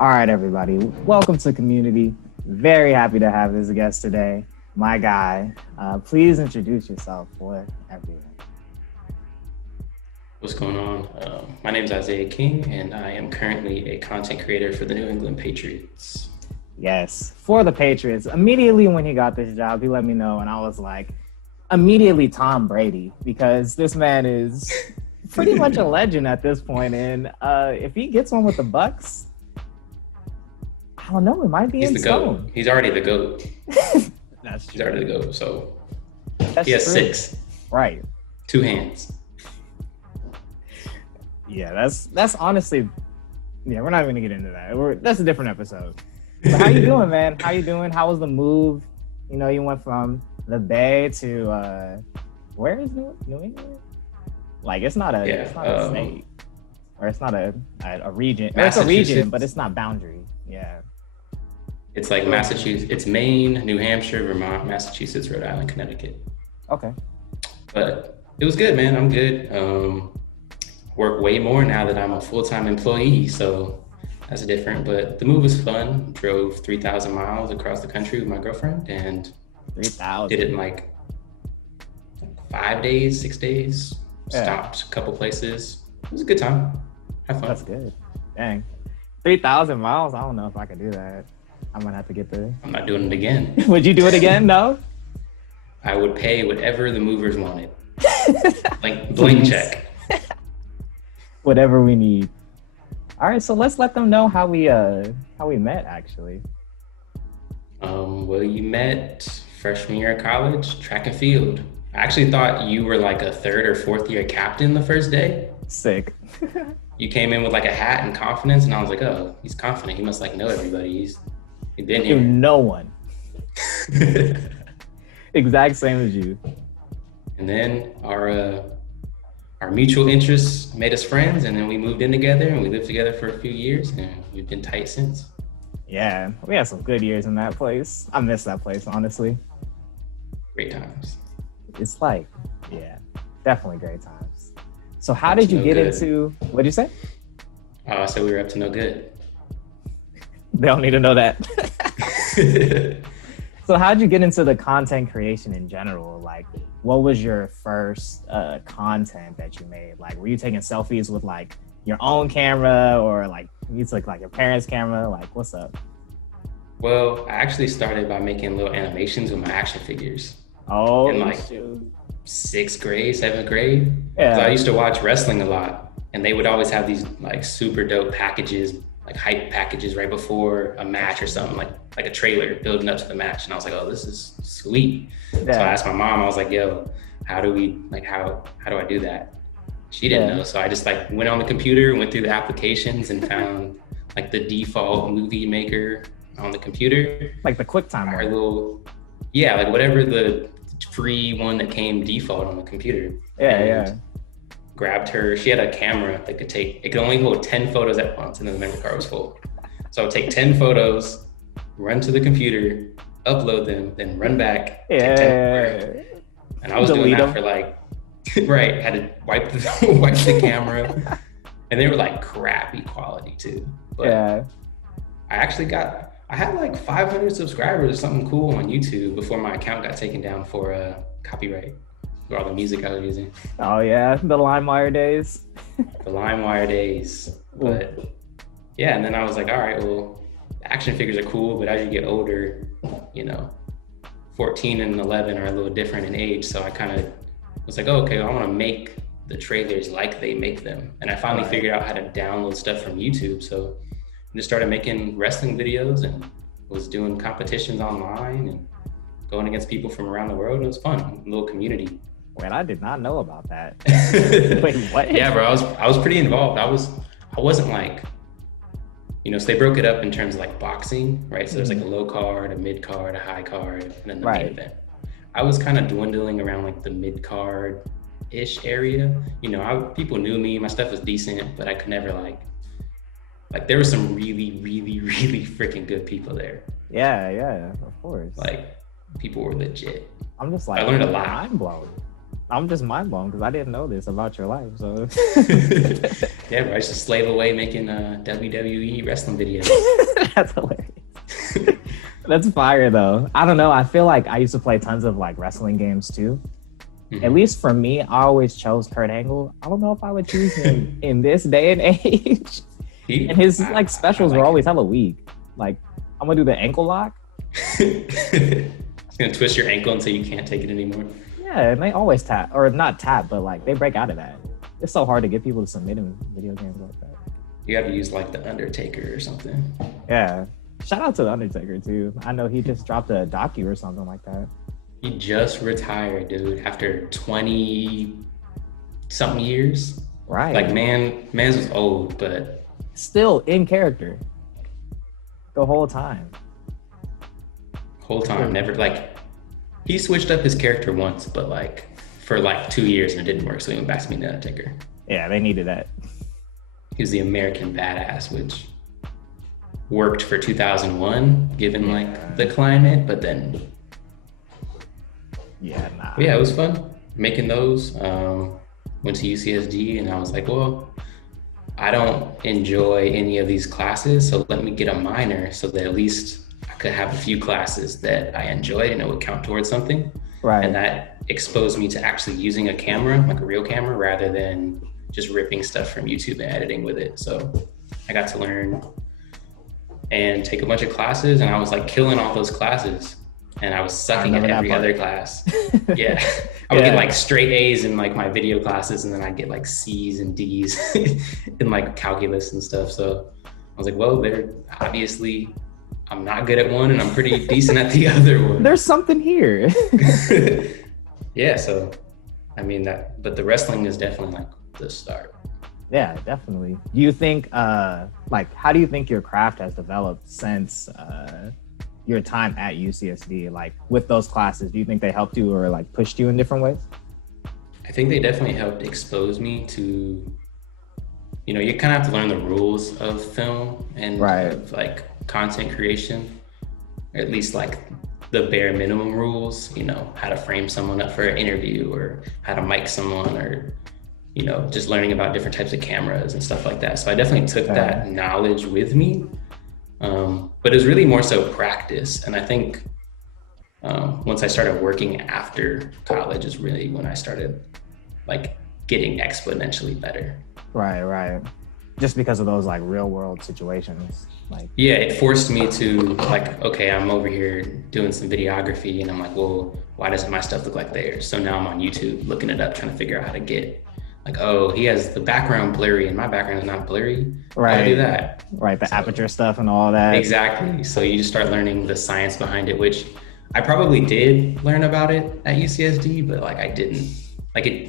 All right, everybody. Welcome to Community. Very happy to have this guest today, my guy. Please introduce yourself for everyone. What's going on? My name is Isaiah King, and I am currently a content creator for the New England Patriots. Yes, for the Patriots. Immediately when he got this job, he let me know, and I was like, immediately Tom Brady, because this man is pretty much a legend at this point. And if he gets one with the Bucks, I don't know, it might be He's in the stone. GOAT. He's already the GOAT. That's true. He's already the GOAT. So That's he has true. 6. Right. 2 hands. Yeah, that's honestly, yeah, we're not even gonna get into that. That's a different episode. But how you doing, man? How you doing? How was the move? You know, you went from the Bay to where is New England? Like it's not a state, or it's not a region. Or it's a region, but it's not boundary. Yeah. It's like Massachusetts. It's Maine, New Hampshire, Vermont, Massachusetts, Rhode Island, Connecticut. Okay. But it was good, man. I'm good. Work way more now that I'm a full-time employee, so that's different. But the move was fun. Drove 3,000 miles across the country with my girlfriend, and 3,000. did it in like 5 days, 6 days. Yeah. Stopped a couple places. It was a good time. Have fun. That's good. Dang. 3,000 miles? I don't know if I could do that. I'm gonna have to get the. I'm not doing it again. Would you do it again? No. I would pay whatever the movers wanted. Like blank check. Whatever we need. All right, so let's let them know how we met actually. Well, you met freshman year of college, track and field. I actually thought you were like a 3rd or 4th year captain the first day. Sick. You came in with like a hat and confidence, and I was like, oh, he's confident. He must like know everybody. He's been here. No one. Exact same as you. And then our mutual interests made us friends, and then we moved in together, and we lived together for a few years, and we've been tight since. Yeah, we had some good years in that place. I miss that place, honestly. Great times. It's like, yeah, definitely great times. So how did you get into, what'd you say? So we were up to no good. They don't need to know that. So how'd you get into the content creation in general? Like, what was your first content that you made? Like, were you taking selfies with like your own camera, or like you took like your parents' camera? Like, what's up? Well, I actually started by making little animations with my action figures. Oh, in like shoot. 6th grade, 7th grade. Yeah. So I used to watch wrestling a lot, and they would always have these like super dope packages, like hype packages right before a match or something, like a trailer building up to the match. And I was like, oh, this is sweet. Yeah. So I asked my mom, I was like, yo, how do I do that? She didn't know. So I just like went on the computer, went through the applications, and found like the default movie maker on the computer. Like the QuickTime one. Like whatever the free one that came default on the computer. Yeah. Grabbed her. She had a camera that it could only hold 10 photos at once, and then the memory card was full. So I would take 10 photos, run to the computer, upload them, then run back. Yeah. Take 10 more. And I was doing that for like, right, had to wipe the camera. And they were like crappy quality too. But yeah. I had like 500 subscribers or something cool on YouTube before my account got taken down for copyright for all the music I was using. Oh yeah, the LimeWire days. The LimeWire days. But yeah, and then I was like, all right, well, action figures are cool, but as you get older, 14 and 11 are a little different in age. So I kind of was like, oh, okay, I want to make the trailers like they make them. And I finally figured out how to download stuff from YouTube. So I just started making wrestling videos and was doing competitions online and going against people from around the world. It was fun, a little community. Man, I did not know about that. Wait, what? Yeah, bro, I was pretty involved. I wasn't like, so they broke it up in terms of like boxing, right? So there's like a low card, a mid card, a high card, and then the main event. I was kind of dwindling around like the mid card ish area. People knew me, my stuff was decent, but I could never like there were some really, really, really freaking good people there. Yeah, of course. Like people were legit. I'm just like, I learned a lot. I'm blown. I'm just mind blown because I didn't know this about your life. So Yeah, bro, I used to slave away making WWE wrestling videos. that's hilarious. That's fire though. I don't know. I feel like I used to play tons of like wrestling games too. Mm-hmm. At least for me, I always chose Kurt Angle. I don't know if I would choose him in this day and age. And his like specials were always hella weak. Like, I'm gonna do the ankle lock. It's gonna twist your ankle until you can't take it anymore. Yeah, and they always tap, or not tap, but like they break out of that. It's so hard to get people to submit in video games like that. You have to use like the Undertaker or something. Yeah. Shout out to the Undertaker too. I know he just dropped a docu or something like that. He just retired, dude, after 20 something years. Right. Like man's was old, but still in character the whole time. Never like he switched up his character once, but like for like 2 years and it didn't work, so he went back to being the Undertaker. Yeah, they needed that. He was the American Badass, which worked for 2001, given like the climate, but then yeah, it was fun making those. Went to UCSD and I was like, well, I don't enjoy any of these classes, so let me get a minor so that at least I could have a few classes that I enjoyed and it would count towards something. Right. And that exposed me to actually using a camera, like a real camera, rather than just ripping stuff from YouTube and editing with it. So I got to learn and take a bunch of classes, and I was like killing all those classes. And I was sucking at every other class. Yeah. I would get like straight A's in like my video classes, and then I'd get like C's and D's in like calculus and stuff. So I was like, well, obviously I'm not good at one and I'm pretty decent at the other one. There's something here. Yeah, so I mean but the wrestling is definitely like the start. Yeah, definitely. Do you think like how do you think your craft has developed since your time at UCSD, like with those classes? Do you think they helped you or like pushed you in different ways? I think they definitely helped expose me to, you kind of have to learn the rules of film and of like content creation, or at least like the bare minimum rules, how to frame someone up for an interview or how to mic someone, or, just learning about different types of cameras and stuff like that. So I definitely took that knowledge with me. But it was really more so practice. And I think once I started working after college is really when I started like getting exponentially better. Right. Just because of those like real world situations. Yeah, it forced me to like, okay, I'm over here doing some videography and I'm like, well, why doesn't my stuff look like theirs? So now I'm on YouTube looking it up, trying to figure out how to get like, oh, he has the background blurry and my background is not blurry. Right. How to do that. Right, the aperture stuff and all that. Exactly. So you just start learning the science behind it, which I probably did learn about it at UCSD, but like I didn't like it,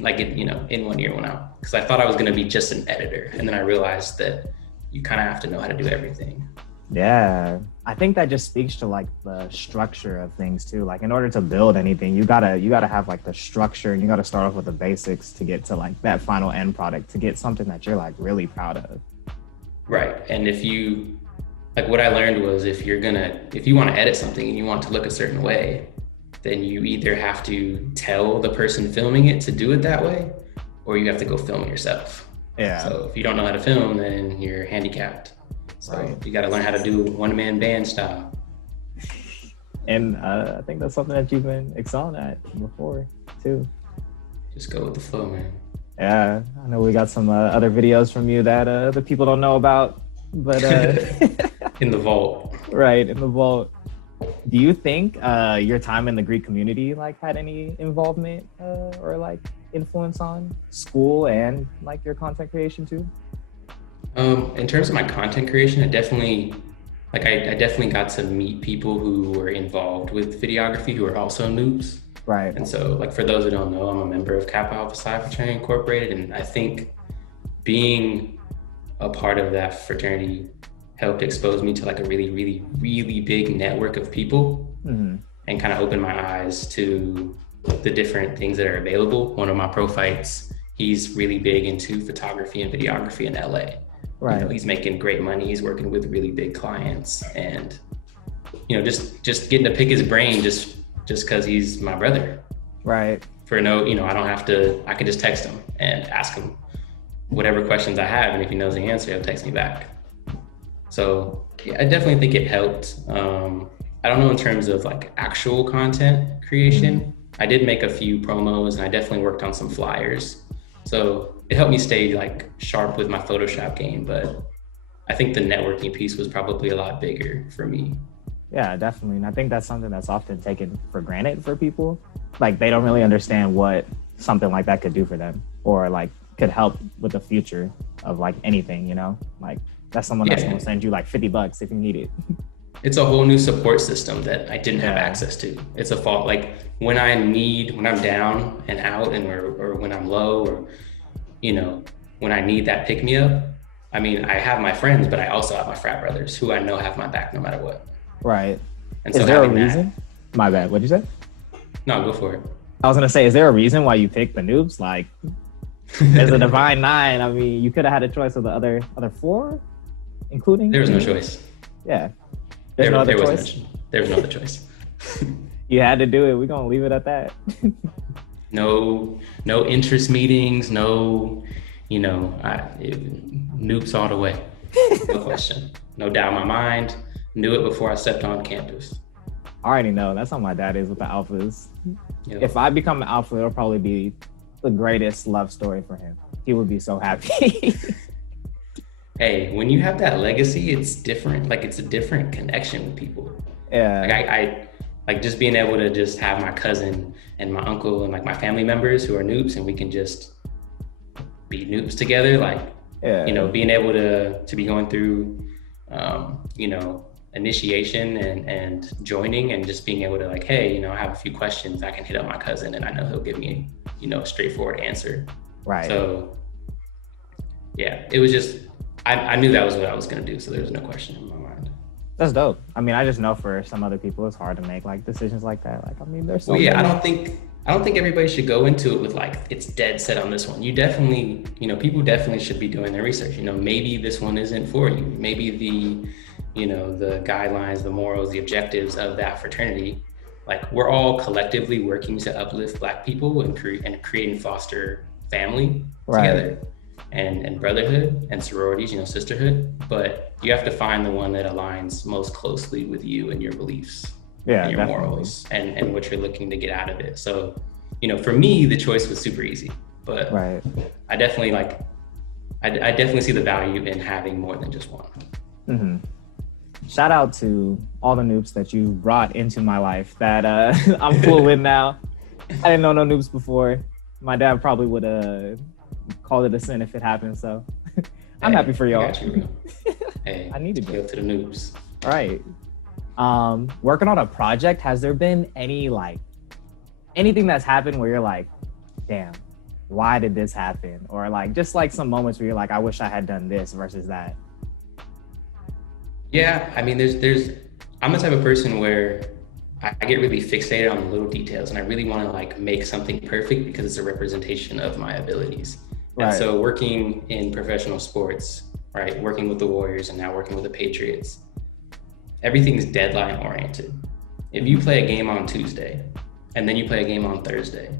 in 1 year went out because I thought I was going to be just an editor. And then I realized that you kind of have to know how to do everything. Yeah. I think that just speaks to like the structure of things too. Like in order to build anything, you gotta have like the structure, and you gotta start off with the basics to get to like that final end product, to get something that you're like really proud of. Right. And if you, like what I learned was if you want to edit something and you want to look a certain way, then you either have to tell the person filming it to do it that way, or you have to go film it yourself. Yeah. So if you don't know how to film, then you're handicapped. So you got to learn how to do one-man band style. And I think that's something that you've been excelling at before too. Just go with the flow, man. Yeah, I know we got some other videos from you that the people don't know about, but in the vault. Right, in the vault. Do you think your time in the Greek community like had any involvement or like influence on school and like your content creation too? In terms of my content creation, I definitely got to meet people who were involved with videography who are also noobs. Right. And so like for those who don't know, I'm a member of Kappa Alpha Psi Fraternity Incorporated, and I think being a part of that fraternity helped expose me to like a really, really, really big network of people, and kind of open my eyes to the different things that are available. One of my pro fights, he's really big into photography and videography in LA. Right. He's making great money. He's working with really big clients, and just getting to pick his brain just because he's my brother. Right. for no, I don't have to, I can just text him and ask him whatever questions I have. And if he knows the answer, he'll text me back. So yeah, I definitely think it helped. I don't know in terms of like actual content creation. I did make a few promos and I definitely worked on some flyers. So it helped me stay like sharp with my Photoshop game, but I think the networking piece was probably a lot bigger for me. Yeah, definitely. And I think that's something that's often taken for granted for people. Like they don't really understand what something like that could do for them or like could help with the future of like anything, like that's someone that's going to send you like $50 if you need it. It's a whole new support system that I didn't have access to. It's a fault. Like when I'm down and out or when I'm low or, when I need that pick me up, I mean, I have my friends, but I also have my frat brothers who I know have my back no matter what. Right. And is there a reason? My bad. What'd you say? No, go for it. I was going to say, is there a reason why you picked the noobs? Like, there's a divine 9. I mean, you could have had a choice of the other 4, including. There was no choice. Yeah. There was no other choice. You had to do it. We're going to leave it at that. No interest meetings, no, noobs all the way. No question. No doubt in my mind. Knew it before I stepped on campus. I already know. That's how my dad is with the alphas. Yep. If I become an alpha, it'll probably be the greatest love story for him. He would be so happy. Hey, when you have that legacy, it's different. Like it's a different connection with people. Yeah. Like I like just being able to just have my cousin and my uncle and like my family members who are noobs and we can just be noobs together. Like, being able to be going through, initiation and joining and just being able to like, hey, I have a few questions. I can hit up my cousin and I know he'll give me, a straightforward answer. Right. So yeah, it was just, I knew that was what I was going to do. So there was no question in my mind. That's dope. I mean, I just know for some other people, it's hard to make like decisions like that. Like, I mean, there's so many. I don't think everybody should go into it with like, it's dead set on this one. You definitely, people definitely should be doing their research. Maybe this one isn't for you. Maybe the guidelines, the morals, the objectives of that fraternity, like we're all collectively working to uplift Black people and create and foster family together and brotherhood and sororities, sisterhood. But you have to find the one that aligns most closely with you and your beliefs, and your morals and what you're looking to get out of it. So, for me, the choice was super easy, but I definitely I definitely see the value in having more than just one. Mm-hmm. Shout out to all the noobs that you brought into my life that I'm cool with now. I didn't know no noobs before. My dad probably would have called it a sin if it happened. So I'm happy for y'all. I got you, bro. Hey, I needed to go to the noobs. All right. Working on a project, has there been anything that's happened where you're like, damn, why did this happen? Or like just like some moments where you're like, I wish I had done this versus that. Yeah, I mean, I'm the type of person where I get really fixated on the little details and I really want to like make something perfect because it's a representation of my abilities. Right. And so working in professional sports, right, working with the Warriors and now working with the Patriots, everything's deadline oriented. If you play a game on Tuesday and then you play a game on Thursday,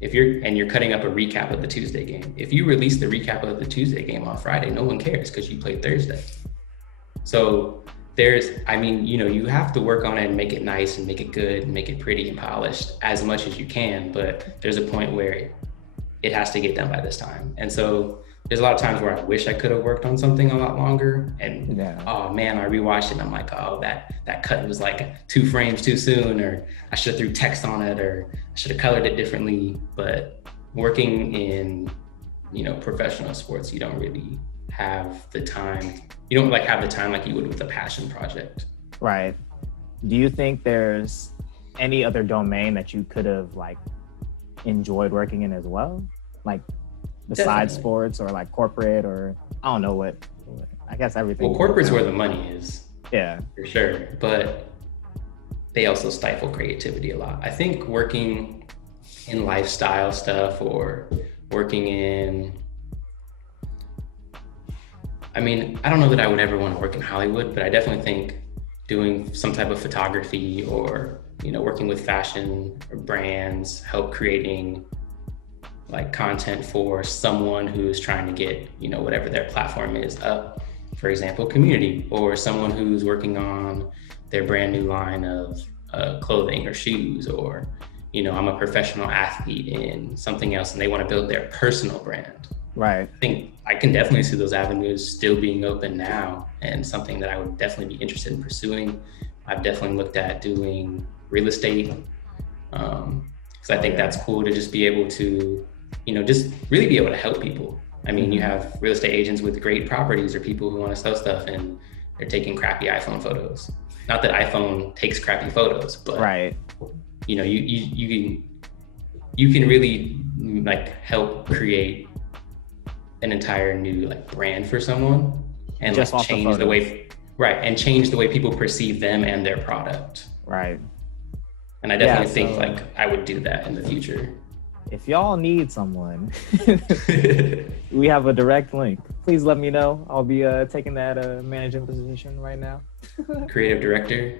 you're cutting up a recap of the Tuesday game, if you release the recap of the Tuesday game on Friday, no one cares because you played Thursday. So you have to work on it and make it nice and make it good and make it pretty and polished as much as you can, but there's a point where it has to get done by this time. And so there's a lot of times where I wish I could have worked on something a lot longer and oh man, I rewatched it and I'm like, oh, that cut was like 2 frames too soon, or I should have threw text on it, or I should have colored it differently. But working in, professional sports, you don't really have the time. You don't have the time like you would with a passion project. Right. Do you think there's any other domain that you could have enjoyed working in as well? Like besides sports or like corporate, or I don't know what, I guess everything. Well, corporate's where the money is. Yeah. For sure. But they also stifle creativity a lot. I think working in lifestyle stuff or working in, I don't know that I would ever want to work in Hollywood, but I definitely think doing some type of photography or working with fashion brands, help creating like content for someone who's trying to get, whatever their platform is up, for example, community, or someone who's working on their brand new line of clothing or shoes, or, I'm a professional athlete in something else and they want to build their personal brand. Right. I think I can definitely see those avenues still being open now, and something that I would definitely be interested in pursuing. I've definitely looked at doing real estate, because I think that's cool to just be able to, just really be able to help people. I mean, you have real estate agents with great properties or people who want to sell stuff and they're taking crappy iPhone photos. Not that iPhone takes crappy photos, but right. You can really like help create an entire new like brand for someone, and just like change the way, and change the way people perceive them and their product. Right. And I definitely think like I would do that in the future. If y'all need someone, we have a direct link. Please let me know. I'll be taking that managing position right now. Creative director.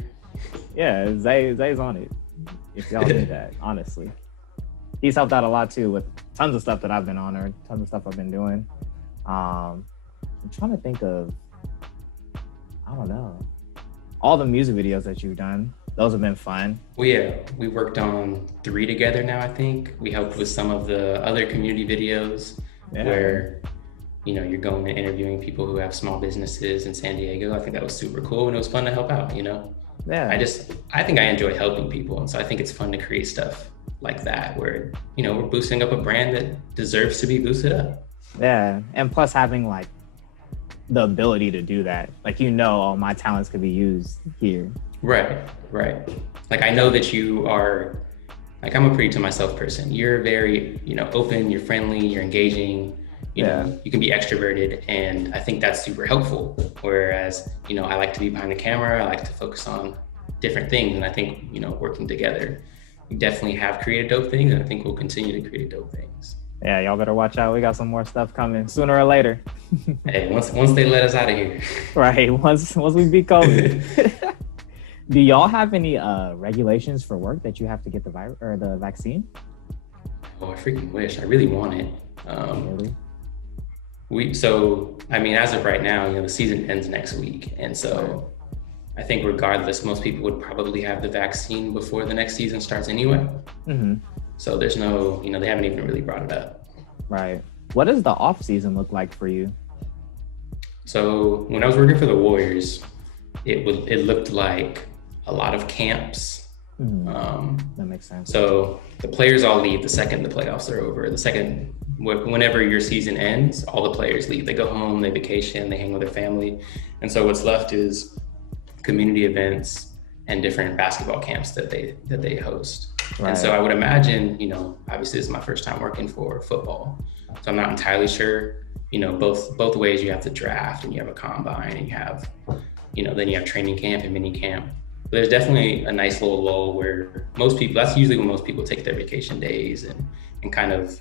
Yeah, Zay's on it. If y'all need that, honestly. He's helped out a lot too with tons of stuff that I've been on, or tons of stuff I've been doing. I'm trying to think of, I don't know, all the music videos that you've done. Those have been fun. Well, yeah, we worked on 3 together now, I think. We helped with some of the other community videos where, you're going and interviewing people who have small businesses in San Diego. I think that was super cool, and it was fun to help out, Yeah. I think I enjoy helping people. And so I think it's fun to create stuff like that where, we're boosting up a brand that deserves to be boosted up. Yeah. And plus having like the ability to do that. Like, all my talents could be used here. Right. Like, I know that you are, like, I'm a pretty to myself person. You're very, open, you're friendly, you're engaging, you know, you can be extroverted. And I think that's super helpful. Whereas, I like to be behind the camera. I like to focus on different things. And I think, working together, we definitely have created dope things. And I think we'll continue to create dope things. Yeah, y'all better watch out. We got some more stuff coming sooner or later. Hey, once they let us out of here. Right, once we beat COVID. Do y'all have any regulations for work that you have to get the virus or the vaccine? Oh, I freaking wish. I really want it. Really? As of right now, the season ends next week. And so I think regardless, most people would probably have the vaccine before the next season starts anyway. Mm-hmm. So there's no, they haven't even really brought it up. Right. What does the off season look like for you? So when I was working for the Warriors, it looked like a lot of camps. That makes sense. So the players all leave the second the playoffs are over. Whenever your season ends, all the players leave. They go home, they vacation, they hang with their family. And so what's left is community events and different basketball camps that they host. Right. And so I would imagine, obviously this is my first time working for football. So I'm not entirely sure, both ways. You have the draft and you have a combine and you have, then you have training camp and mini camp. But there's definitely a nice little lull where that's usually when most people take their vacation days and kind of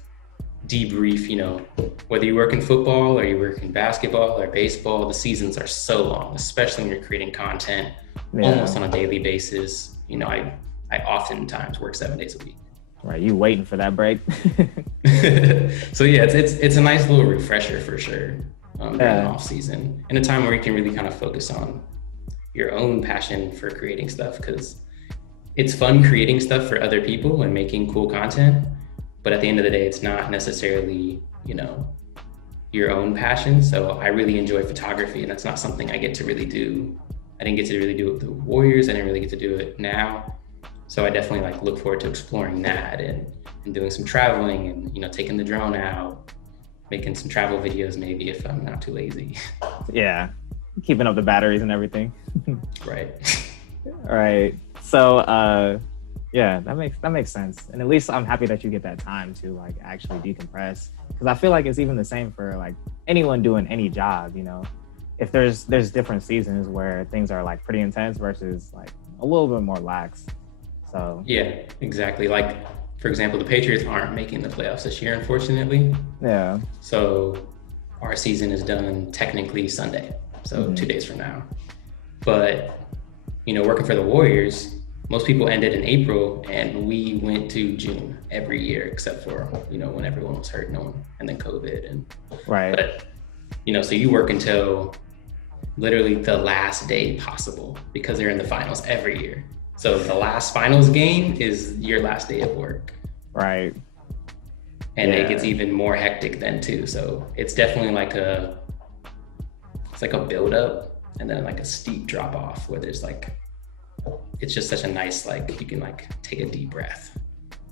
debrief, whether you work in football or you work in basketball or baseball, the seasons are so long, especially when you're creating content almost on a daily basis. I oftentimes work 7 days a week. Right, you waiting for that break? So yeah, it's a nice little refresher for sure during the off season, and a time where you can really kind of focus on your own passion for creating stuff, because it's fun creating stuff for other people and making cool content, but at the end of the day, it's not necessarily your own passion. So I really enjoy photography, and that's not something I get to really do. I didn't get to really do it with the Warriors. I didn't really get to do it now. So I definitely look forward to exploring that and doing some traveling and, taking the drone out, making some travel videos maybe if I'm not too lazy. Yeah, keeping up the batteries and everything. Right. All right. So, that makes sense. And at least I'm happy that you get that time to actually decompress, because I feel like it's even the same for anyone doing any job. If there's different seasons where things are pretty intense versus a little bit more lax. So yeah, exactly. For example, the Patriots aren't making the playoffs this year, unfortunately. Yeah. So our season is done technically Sunday, so 2 days from now. But working for the Warriors, most people ended in April, and we went to June every year, except for, when everyone was hurt, and then COVID. And right. But, so you work until literally the last day possible because they're in the finals every year. So the last finals game is your last day of work. Right. And it gets even more hectic then too. So it's definitely like it's like a build up and then like a steep drop off where there's like, it's just such a nice, like, you can like take a deep breath.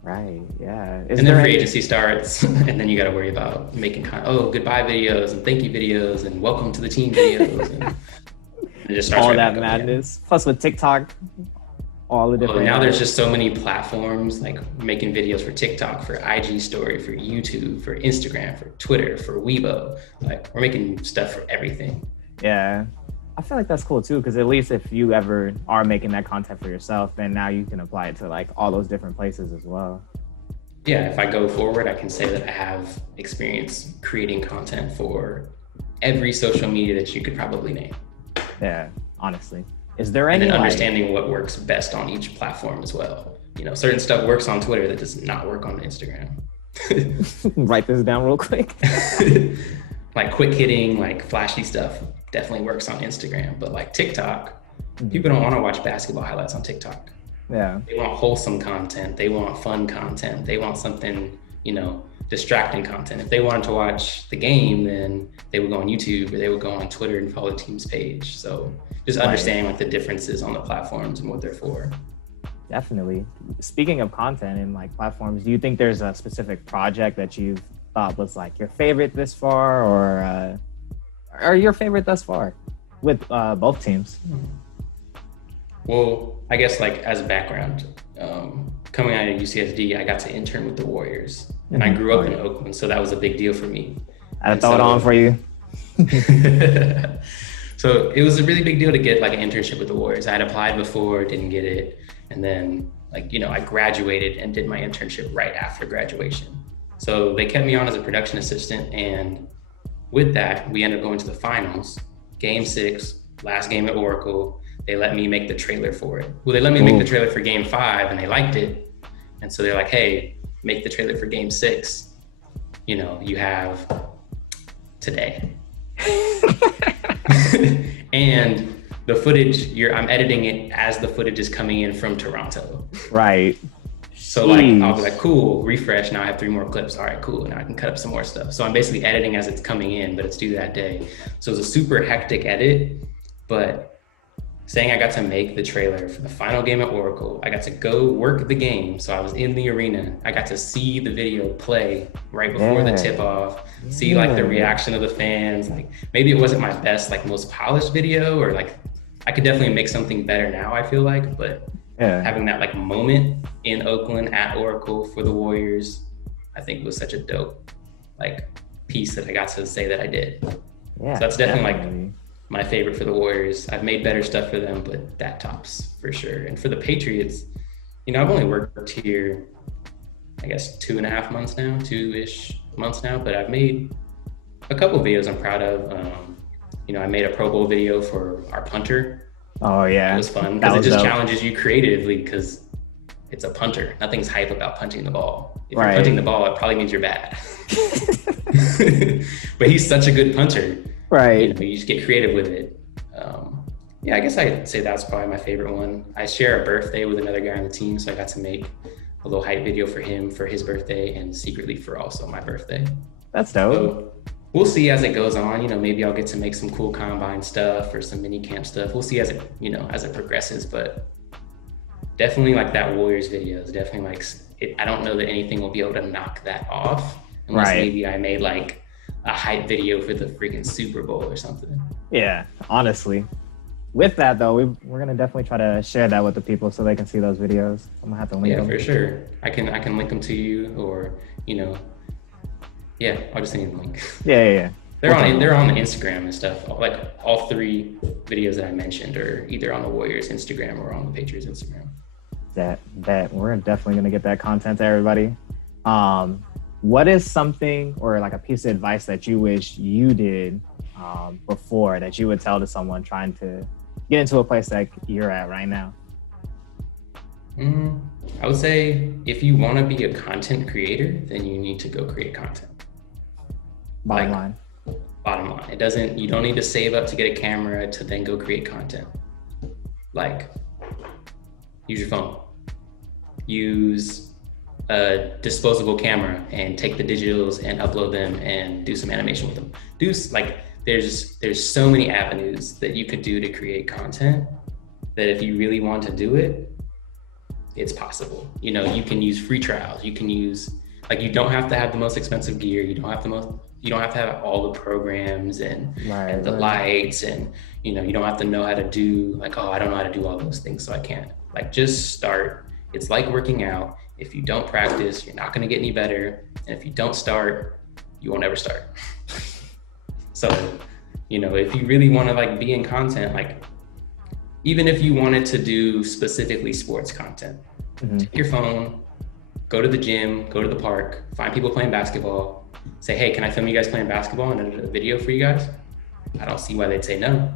Right. Yeah. And then free agency starts, and then you got to worry about making goodbye videos and thank you videos and welcome to the team videos, and it just starts all that madness. Plus with TikTok, all the different. Now there's just so many platforms, like making videos for TikTok, for IG Story, for YouTube, for Instagram, for Twitter, for Weibo. Like we're making stuff for everything. Yeah. I feel like that's cool too, because at least if you ever are making that content for yourself, then now you can apply it to like all those different places as well. Yeah, if I go forward, I can say that I have experience creating content for every social media that you could probably name. Yeah, honestly. Is there any and then understanding what works best on each platform as well. Certain stuff works on Twitter that does not work on Instagram. Write this down real quick. Like quick hitting, like flashy stuff definitely works on Instagram, but like TikTok, people don't want to watch basketball highlights on TikTok. Yeah. They want wholesome content. They want fun content. They want something, distracting content. If they wanted to watch the game, then they would go on YouTube or they would go on Twitter and follow the team's page. So just understanding like the differences on the platforms and what they're for. Definitely. Speaking of content and like platforms, do you think there's a specific project that you've thought was like your favorite this far, or your favorite thus far with both teams? Well, I guess like as a background, coming out of UCSD, I got to intern with the Warriors, and I grew up in Oakland, so that was a big deal for me. I throw it on for you. So it was a really big deal to get like an internship with the Warriors. I had applied before, didn't get it, and then I graduated and did my internship right after graduation. So they kept me on as a production assistant, and with that, we ended up going to the finals, Game 6, last game at Oracle. They let me make the trailer for it. Well, they let me make the trailer for Game 5, and they liked it. And so they're like, hey, make the trailer for Game 6. You have today. And the footage, I'm editing it as the footage is coming in from Toronto. Right. So I'll be like, cool, refresh. Now I have 3 more clips. All right, cool. Now I can cut up some more stuff. So I'm basically editing as it's coming in, but it's due that day. So it was a super hectic edit, but saying I got to make the trailer for the final game at Oracle, I got to go work the game. So I was in the arena. I got to see the video play right before the tip off, see like the reaction of the fans. Like maybe it wasn't my best, like most polished video, or like I could definitely make something better now, I feel like, but having that like moment in Oakland at Oracle for the Warriors, I think was such a dope like piece that I got to say that I did. Yeah, so that's definitely like my favorite for the Warriors. I've made better stuff for them, but that tops for sure. And for the Patriots, I've only worked here, I guess 2.5 months now, 2-ish months now, but I've made a couple videos I'm proud of. I made a Pro Bowl video for our punter. Oh yeah. It was fun because it just challenges you creatively because it's a punter. Nothing's hype about punting the ball. If you're punting the ball, it probably means you're bad. But he's such a good punter. Right. You just get creative with it. I guess I'd say that's probably my favorite one. I share a birthday with another guy on the team, so I got to make a little hype video for him for his birthday and secretly for also my birthday. That's dope. So we'll see as it goes on. Maybe I'll get to make some cool combine stuff or some mini camp stuff. We'll see as it progresses, but definitely like that Warriors video is definitely like, I don't know that anything will be able to knock that off unless maybe I made like a hype video for the freaking Super Bowl or something. Yeah, honestly. With that though, we're gonna definitely try to share that with the people so they can see those videos. I'm gonna have to link them. Yeah, for sure. I can link them to you, or I'll just send you the link. Yeah. They're on the Instagram and stuff. Like all 3 videos that I mentioned are either on the Warriors Instagram or on the Patriots Instagram. That we're definitely gonna get that content to everybody. What is something or like a piece of advice that you wish you did before that you would tell to someone trying to get into a place like you're at right now? I would say if you want to be a content creator, then you need to go create content. Bottom line. Bottom line. You don't need to save up to get a camera to then go create content. Like, use your phone. Use a disposable camera and take the digitals and upload them and do some animation with them. There's so many avenues that you could do to create content that if you really want to do it, it's possible. You know, you can use free trials. You can use, like, you don't have to have the most expensive gear. You don't have to have all the programs and the lights, and, you know, you don't have to know how to do, like, oh, I don't know how to do all those things, so I can't. Like, just start. It's like working out. If you don't practice, you're not going to get any better. And if you don't start, you won't ever start. So, you know, if you really want to, like, be in content, like, even if you wanted to do specifically sports content, take your phone, go to the gym, go to the park, find people playing basketball, say, hey, can I film you guys playing basketball and edit a video for you guys? I don't see why they'd say no.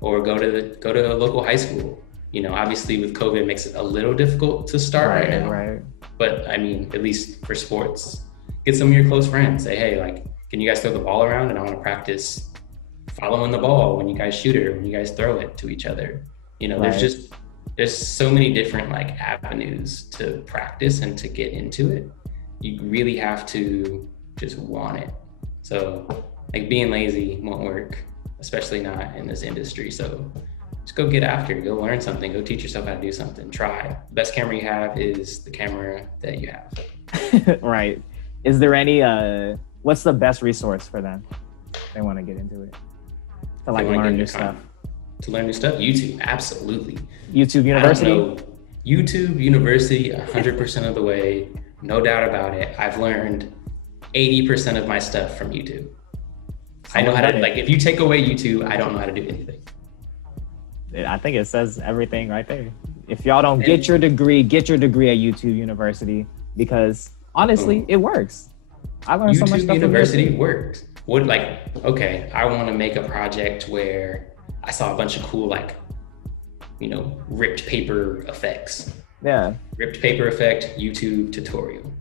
Or go to a local high school. You know, obviously with COVID, it makes it a little difficult to start right now. Right. But I mean, at least for sports, get some of your close friends. Say, hey, like, can you guys throw the ball around? And I want to practice following the ball when you guys shoot it or when you guys throw it to each other. You know, there's so many different, like, avenues to practice and to get into it. You really have to just want it. So, like, being lazy won't work, especially not in this industry. So just go get after it, go learn something, go teach yourself how to do something, try. The best camera you have is the camera that you have. Right. Is there any, what's the best resource for them? They want to get into it. To, like, learn new stuff. To learn new stuff? YouTube, absolutely. YouTube University? YouTube University, 100% of the way, no doubt about it. I've learned 80% of my stuff from YouTube. I know how to, like, if you take away YouTube, I don't know how to do anything. I think it says everything right there. If y'all don't get your degree at YouTube University, because honestly, it works. I learned so much stuff. YouTube University works. What, like, okay, I want to make a project where I saw a bunch of cool, like, you know, ripped paper effects. Yeah. Ripped paper effect, YouTube tutorial.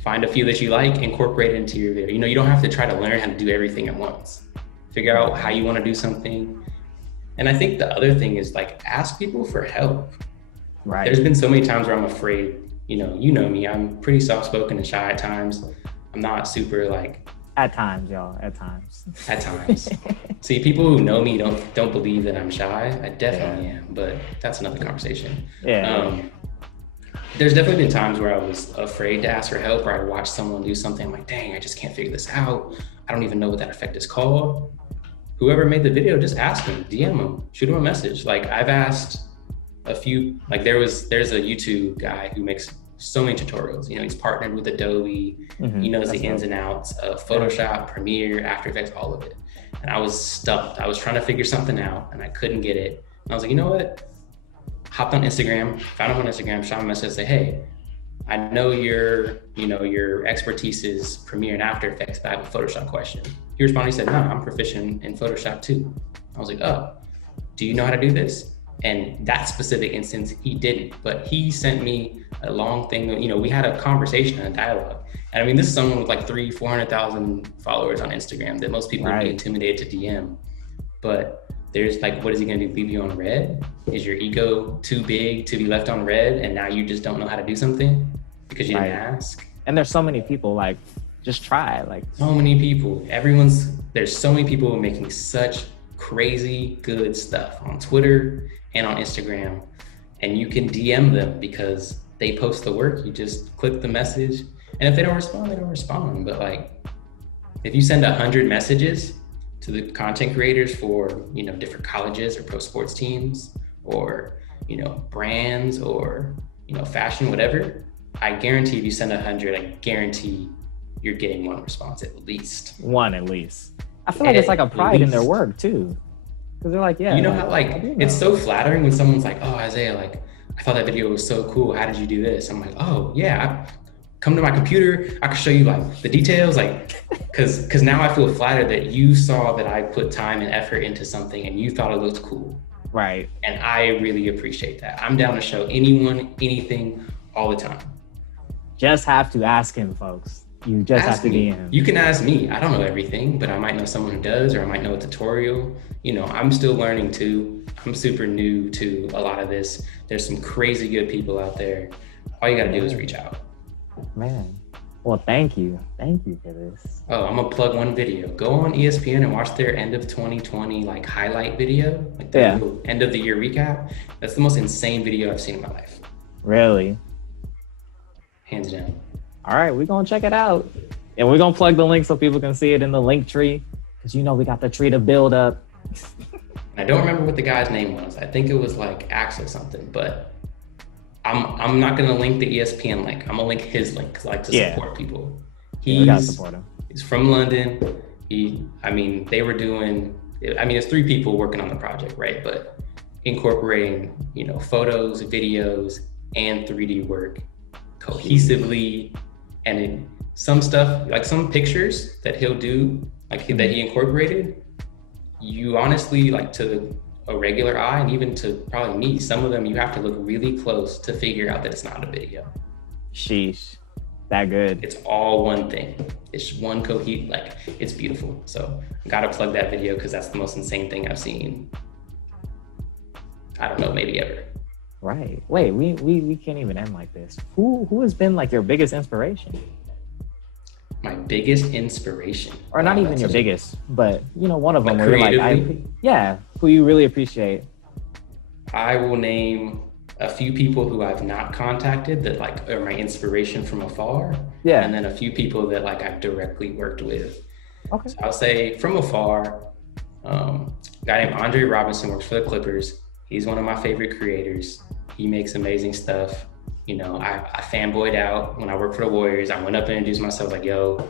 Find a few that you like, incorporate it into your video. You know, you don't have to try to learn how to do everything at once. Figure out how you want to do something. And I think the other thing is, like, ask people for help. Right. There's been so many times where I'm afraid, you know me, I'm pretty soft-spoken and shy at times. I'm not super, like... At times, y'all, at times. At times. See, people who know me don't believe that I'm shy. I definitely am, but that's another conversation. Yeah. There's definitely been times where I was afraid to ask for help, or I'd watch someone do something. I'm like, dang, I just can't figure this out. I don't even know what that effect is called. Whoever made the video, just ask them, DM them, shoot them a message. Like, I've asked a few, like, there's a YouTube guy who makes so many tutorials. You know, he's partnered with Adobe. He knows the ins and outs of Photoshop, Premiere, After Effects, all of it. And I was stumped. I was trying to figure something out and I couldn't get it. And I was like, you know what? Hopped on Instagram, found him on Instagram, shot him a message, say, hey, I know your expertise is Premiere and After Effects, but I have a Photoshop question. He responded, he said, no, I'm proficient in Photoshop too. I was like, oh, do you know how to do this? And that specific instance, he didn't, but he sent me a long thing. You know, we had a conversation and a dialogue. And I mean, this is someone with like 400,000 followers on Instagram that most people would be intimidated to DM. But there's like, what is he gonna do, leave you on red? Is your ego too big to be left on red and now you just don't know how to do something because you didn't ask? And there's so many people, like, just try, like. So many people, there's so many people making such crazy good stuff on Twitter and on Instagram, and you can DM them because they post the work. You just click the message, and if they don't respond, they don't respond. But like, if you send 100 messages to the content creators for, you know, different colleges or pro sports teams or, you know, brands or, you know, fashion, whatever, I guarantee if you send 100, I guarantee you're getting one response at least. One at least. I feel like it's like a pride in their work too. Because they're like, yeah. You know how, like, it's so flattering when someone's like, oh, Isaiah, like, I thought that video was so cool. How did you do this? I'm like, oh, yeah, come to my computer. I can show you, like, the details, like, because now I feel flattered that you saw that I put time and effort into something and you thought it looked cool. Right. And I really appreciate that. I'm down to show anyone anything all the time. Just have to ask him, folks. You just have to DM him. You can ask me. I don't know everything, but I might know someone who does, or I might know a tutorial. You know, I'm still learning too. I'm super new to a lot of this. There's some crazy good people out there. All you gotta do is reach out. Man. Well, thank you. Thank you for this. Oh, I'm gonna plug one video. Go on ESPN and watch their end of 2020 like highlight video, like the end of the year recap. That's the most insane video I've seen in my life. Really? Hands down. All right, we're gonna check it out. And we're gonna plug the link so people can see it in the link tree. Because you know we got the tree to build up. I don't remember what the guy's name was. I think it was like Axel something, but I'm not gonna link the ESPN link. I'm gonna link his link because I like to support people. We gotta support him. He's from London. They were doing. It's 3 people working on the project, right? But incorporating, photos, videos, and 3D work cohesively, and some stuff, like some pictures that he'll do, that he incorporated. You honestly, like to a regular eye, and even to probably me, some of them you have to look really close to figure out that it's not a video. Sheesh, that good. It's all one thing. It's one it's beautiful. So I gotta plug that video because that's the most insane thing I've seen. I don't know, maybe ever. Right. Wait, we can't even end like this. Who has been like your biggest inspiration? My biggest inspiration, or not even your biggest, but one of them where you're like, who you really appreciate. I will name a few people who I've not contacted that are my inspiration from afar. Yeah. And then a few people that I've directly worked with. Okay. So I'll say from afar, a guy named Andre Robinson works for the Clippers. He's one of my favorite creators. He makes amazing stuff. I fanboyed out when I worked for the Warriors. I went up and introduced myself like, yo,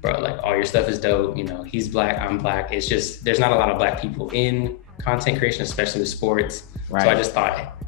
bro, all your stuff is dope. He's black, I'm black. It's just, there's not a lot of black people in content creation, especially with sports. Right. So I just thought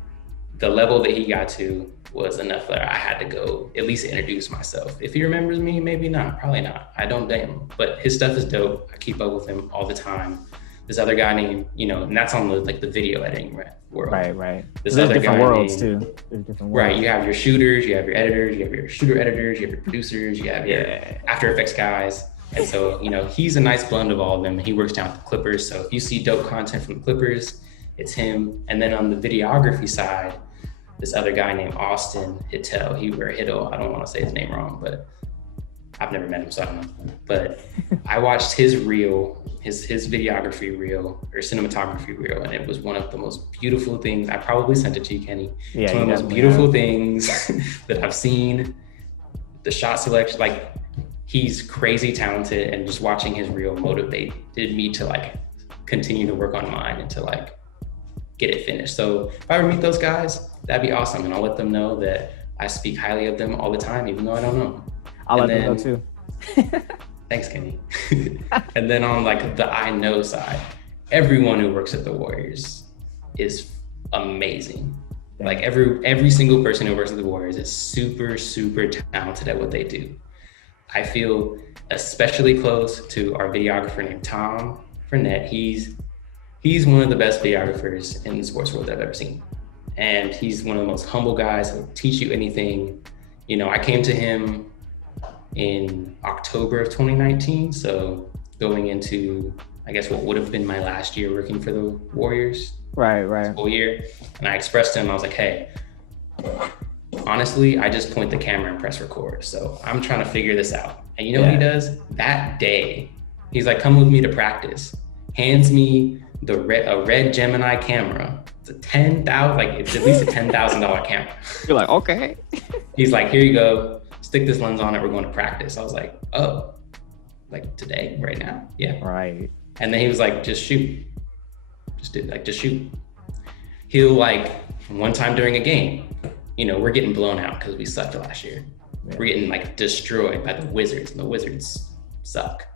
the level that he got to was enough that I had to go at least introduce myself. If he remembers me, maybe not, probably not. I don't date him, but his stuff is dope. I keep up with him all the time. This other guy named, and that's on the video editing world. Right. This other different guy worlds named, too. There's different worlds. Right, you have your shooters, you have your editors, you have your shooter editors, you have your producers, you have your After Effects guys. And so, he's a nice blend of all of them. He works down at the Clippers. So if you see dope content from the Clippers, it's him. And then on the videography side, this other guy named Austin Hittel, I don't want to say his name wrong, but I've never met him, so I don't know. But I watched his reel, his videography reel or cinematography reel, and it was one of the most beautiful things. I probably sent it to you, Kenny. Yeah, it's one of the most beautiful things that I've seen. The shot selection, he's crazy talented, and just watching his reel motivated me to continue to work on mine and to get it finished. So if I ever meet those guys, that'd be awesome, and I'll let them know that I speak highly of them all the time, even though I don't know. I'll let them know too. Thanks, Kenny. And then on the I know side, everyone who works at the Warriors is amazing. Yeah. Every single person who works at the Warriors is super, super talented at what they do. I feel especially close to our videographer named Tom Fournette. He's one of the best videographers in the sports world I've ever seen. And he's one of the most humble guys who'll teach you anything. I came to him in October of 2019. So going into, I guess, what would have been my last year working for the Warriors. Right. Whole year. And I expressed to him, I was like, hey, honestly, I just point the camera and press record. So I'm trying to figure this out. And you know what he does? That day, he's like, come with me to practice. Hands me a red Gemini camera. It's a it's at least a $10,000 camera. You're like, okay. He's like, here you go. Stick this lens on it. We're going to practice. I was like, oh, today, right now? Yeah. Right. And then he was like, just shoot. Just shoot. He'll one time during a game, we're getting blown out because we sucked last year. Yeah. We're getting destroyed by the Wizards, and the Wizards suck.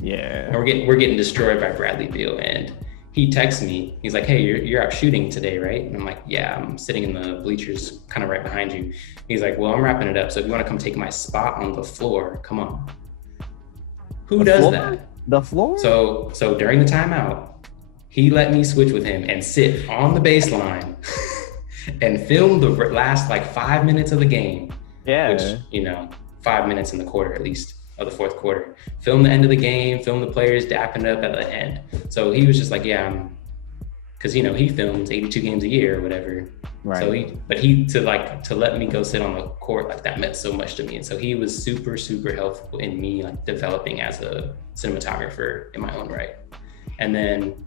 Yeah. And we're getting destroyed by Bradley Beal, and he texts me. He's like, hey, you're out shooting today, right? And I'm like, yeah, I'm sitting in the bleachers kind of right behind you. He's like, well, I'm wrapping it up. So if you want to come take my spot on the floor, come on. Who does that? The floor? So during the timeout, He let me switch with him and sit on the baseline and film the last like 5 minutes of the game. Yeah. Which, 5 minutes in the quarter at least, of the fourth quarter. Film the end of the game, film the players dapping up at the end. So he was just like, yeah, because he films 82 games a year or whatever. Right. So to let me go sit on the court, like that meant so much to me. And so he was super, super helpful in me like developing as a cinematographer in my own right. And then,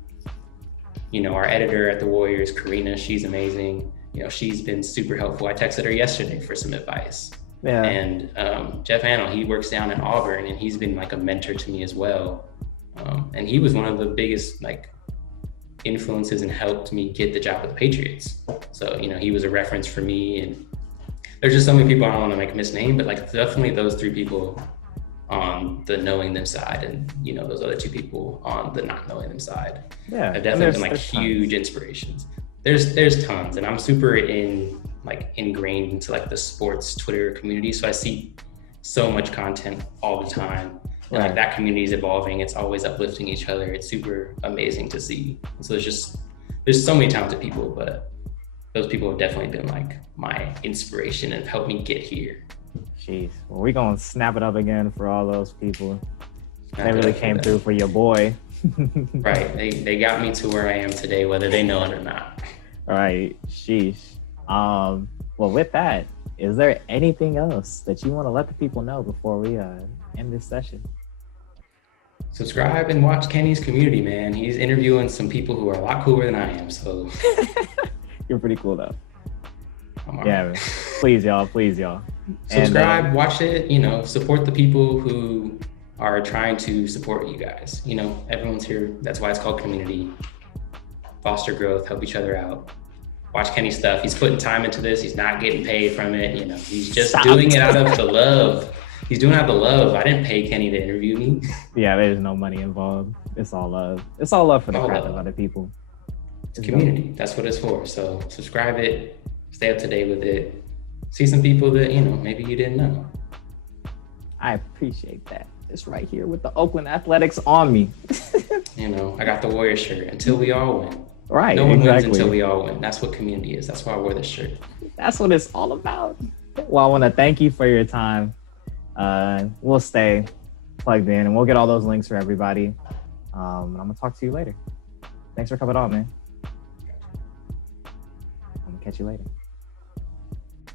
our editor at the Warriors, Karina, she's amazing. She's been super helpful. I texted her yesterday for some advice. Yeah. And Jeff Annell, he works down in Auburn, and he's been like a mentor to me as well. And he was one of the biggest like influences and helped me get the job with the Patriots. So, he was a reference for me. And there's just so many people I don't want to like misname, but like definitely those three people on the knowing them side, and those other two people on the not knowing them side. Yeah, have definitely been like huge inspirations. There's tons, and I'm super ingrained into like the sports Twitter community, so I see so much content all the time, and like that community is evolving. It's always uplifting each other. It's super amazing to see. And so there's so many talented people, but those people have definitely been like my inspiration and helped me get here. Jeez, well, we're gonna snap it up again for all those people. They really came through for your boy. Right, they got me to where I am today, whether they know it or not. Right, sheesh. Well, with that, is there anything else that you want to let the people know before we end this session? Subscribe and watch Kenny's community, man. He's interviewing some people who are a lot cooler than I am, so. You're pretty cool though. Yeah, man. Please y'all. Subscribe, and, watch it, support the people who are trying to support you guys. Everyone's here. That's why it's called community. Foster growth, help each other out. Watch Kenny's stuff. He's putting time into this. He's not getting paid from it. He's just doing it out of the love. He's doing it out of the love. I didn't pay Kenny to interview me. Yeah, there's no money involved. It's all love. It's all love for the craft of other people. It's community. That's what it's for. So subscribe it. Stay up to date with it. See some people that, maybe you didn't know. I appreciate that. It's right here with the Oakland Athletics on me. I got the Warrior shirt. Until we all win. Right, no one exactly. wins until we all win. That's what community is. That's why I wore this shirt. That's what it's all about. Well, I want to thank you for your time. We'll stay plugged in, and we'll get all those links for everybody. I'm going to talk to you later. Thanks for coming on, man. I'm going to catch you later.